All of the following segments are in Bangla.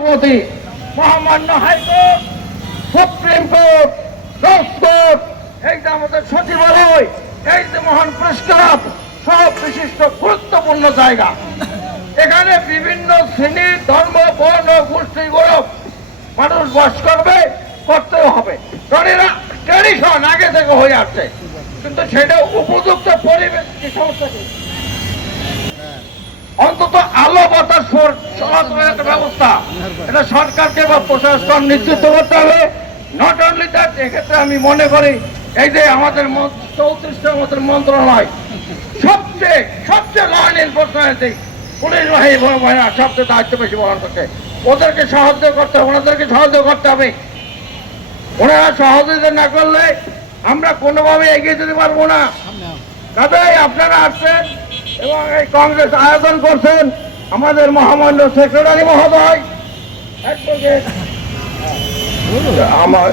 রাষ্ট্রপতি, মহামান্য হাইকোর্ট, সুপ্রিম কোর্ট, রাজকোর্ট, এই যে আমাদের সচিবালয়, এই যে মহান প্রেস ক্লাব, সব বিশিষ্ট গুরুত্বপূর্ণ জায়গা। এখানে বিভিন্ন শ্রেণী, ধর্ম, বর্ণ, গোষ্ঠী, গৌরব মানুষ বাস করবে, করতেও হবে। ট্রেডিশন আগে থেকে হয়ে আসছে, কিন্তু সেটা উপযুক্ত পরিবেশ কি সমস্যা কি? অন্তত আলো বাতাস চলাচলের একটা ব্যবস্থা এটা সরকারকে বা প্রশাসন নিশ্চিত করতে হবে। নট অনলি দ্যাট, এক্ষেত্রে আমি মনে করি এই যে আমাদের 34টা আমাদের মন্ত্রণালয় সবচেয়ে ল অ্যান্ড এনফোর্সমেন্ট পুলিশ বাহিনী সবচেয়ে দায়িত্ব বেশি বহন করছে। ওদেরকে সাহায্য করতে হবে, ওনাদেরকে সাহায্য করতে হবে। ওনারা সহযোগিতা না করলে আমরা কোনোভাবে এগিয়ে যেতে পারবো না। কাজেই আপনারা আসছেন এবং এই কংগ্রেস আয়োজন করছেন, আমাদের মহামান্য সেক্রেটারি মহোদয় আমার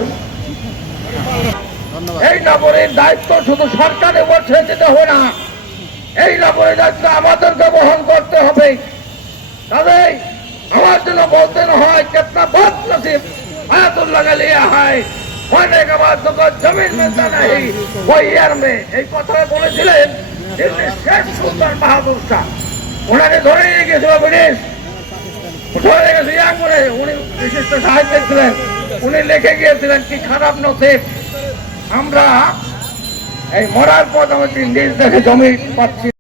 এই নগরীর দায়িত্ব শুধু সরকারের উপর ছেড়ে দিতে হবে না, এই নগরীর দায়িত্ব আমাদেরকে বহন করতে হবে। কাজেই আমার জন্য বলতে হয় কেতনা বহুত নসিব আয়াতুল্লাহ লিয়া হয় होने के बाद तो जमीन मिलता नहीं वो ईयर में এই কথা বলেছিলেন দিল্লির শেষ সুলতান বাহাদুর শাহ। ওনাকে ধরে নিয়ে গেছিল ব্রিটিশ, ধরে গেছে ইয়া করে। উনি বিশিষ্ট সাহিত্যিক ছিলেন, উনি লিখে গিয়েছিলেন কি খারাপ নসিব আমরা এই মরার পর আমাদের নিজ দেশে জমি পাচ্ছি।